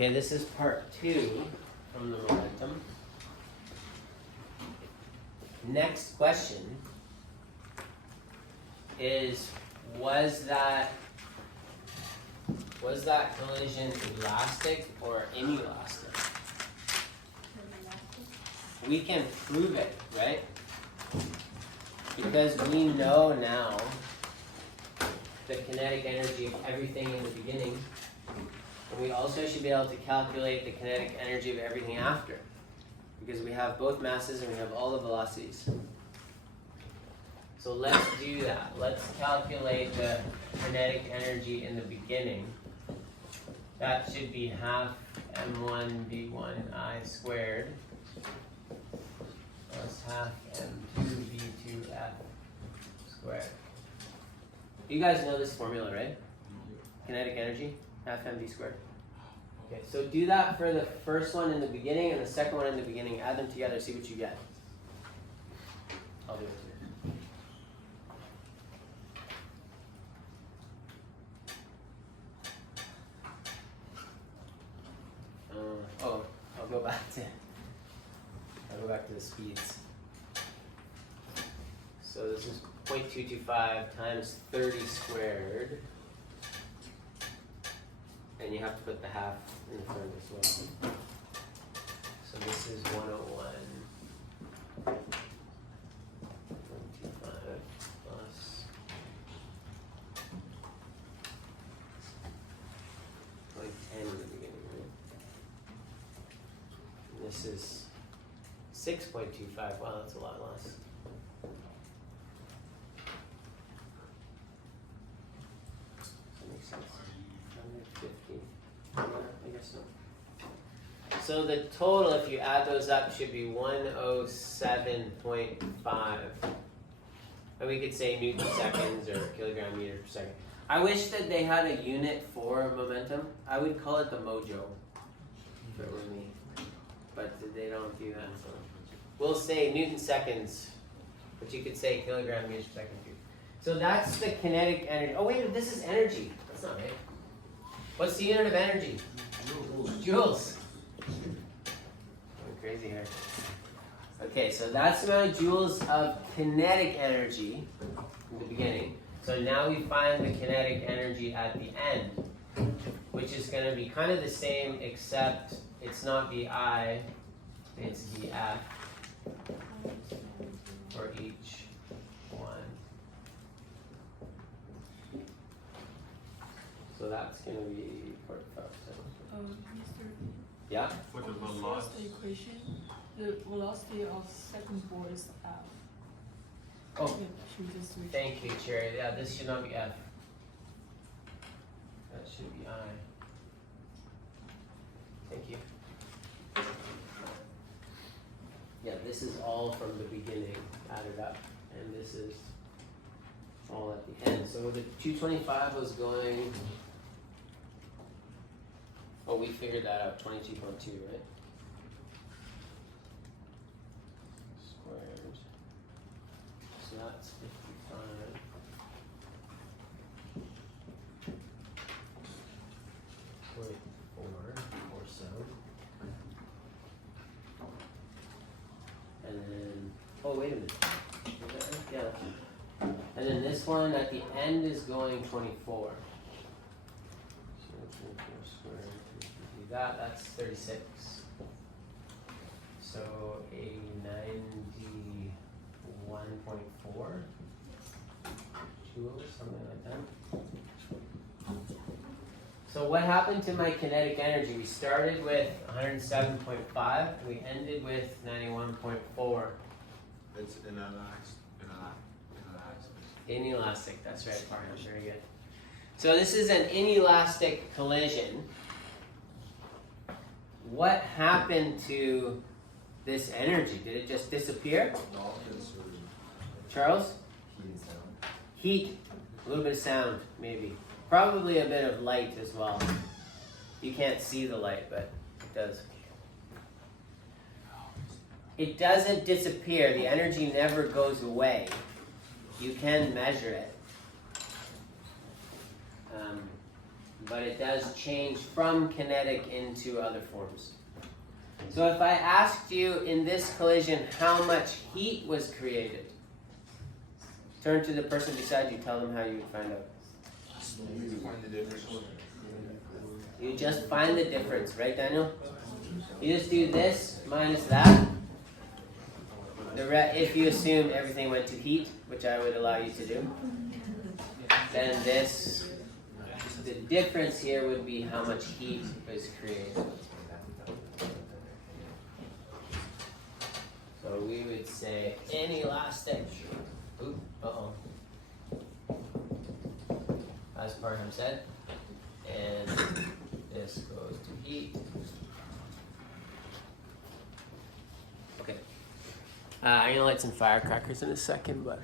Okay, this is part 2 from the momentum. Next question is, was that collision elastic or inelastic? We can prove it, right? Because we know now the kinetic energy of everything in the beginning. And we also should be able to calculate the kinetic energy of everything after. Because we have both masses and we have all the velocities. So let's do that. Let's calculate the kinetic energy in the beginning. That should be half m1v1i squared plus half m2v2f squared. You guys know this formula, right? Kinetic energy, half mv squared. Okay, so do that for the first one in the beginning and the second one in the beginning. Add them together, see what you get. I'll do it too. I'll go back to the speeds. So this is 0.225 times 30 squared. And you have to put the half in front as well. So this is 101. 0.25 plus 0.10 in the beginning, right? And this is 6.25. Wow, that's a lot less. Does that make sense? 150. Yeah, I guess so. So the total, if you add those up, should be 107.5. And we could say Newton seconds or kilogram meter per second. I wish that they had a unit for momentum. I would call it the mojo, if it were me. But they don't do that. So we'll say Newton seconds, but you could say kilogram meters per second too. So that's the kinetic energy. Oh wait, this is energy. That's not right. What's the unit of energy? Joules. Going crazy here. Okay, so that's the amount of joules of kinetic energy in the beginning. So now we find the kinetic energy at the end, which is going to be kind of the same, except it's not VI, it's VF for each one. So that's going to be 45. Mr. Yeah? For the First velocity. equation, the velocity of second ball is F. Oh, Yeah, should we just switch? thank you, Cherry. Yeah, this should not be F. That should be I. Thank you. Yeah, this is all from the beginning added up, and this is all at the end. So the 225 was going. Oh, we figured that out. 22.2, right? Squared. So that's 55. Wait, 4 so. And then, oh wait a minute. Is that right? Yeah, that's right. And then this one at the end is going 24. So 24 squared, do that's 36. So a 91.4 joules, something like that. So what happened to my kinetic energy? We started with 107.5 and we ended with 91.4. It's Inelastic, that's right, partner, very good. So this is an inelastic collision. What happened to this energy? Did it just disappear? Charles? Heat, a little bit of sound, maybe. Probably a bit of light as well. You can't see the light, but it does. It doesn't disappear. The energy never goes away. You can measure it. but it does change from kinetic into other forms. So if I asked you in this collision how much heat was created, turn to the person beside you, tell them how you would find out. You just find the difference, right, Daniel? You just do this minus that. If you assume everything went to heat, which I would allow you to do, then this, the difference here would be how much heat was created. So we would say inelastic. Oop, uh-oh. As Parham said. And this goes to heat. Okay. I'm gonna light some firecrackers in a second, but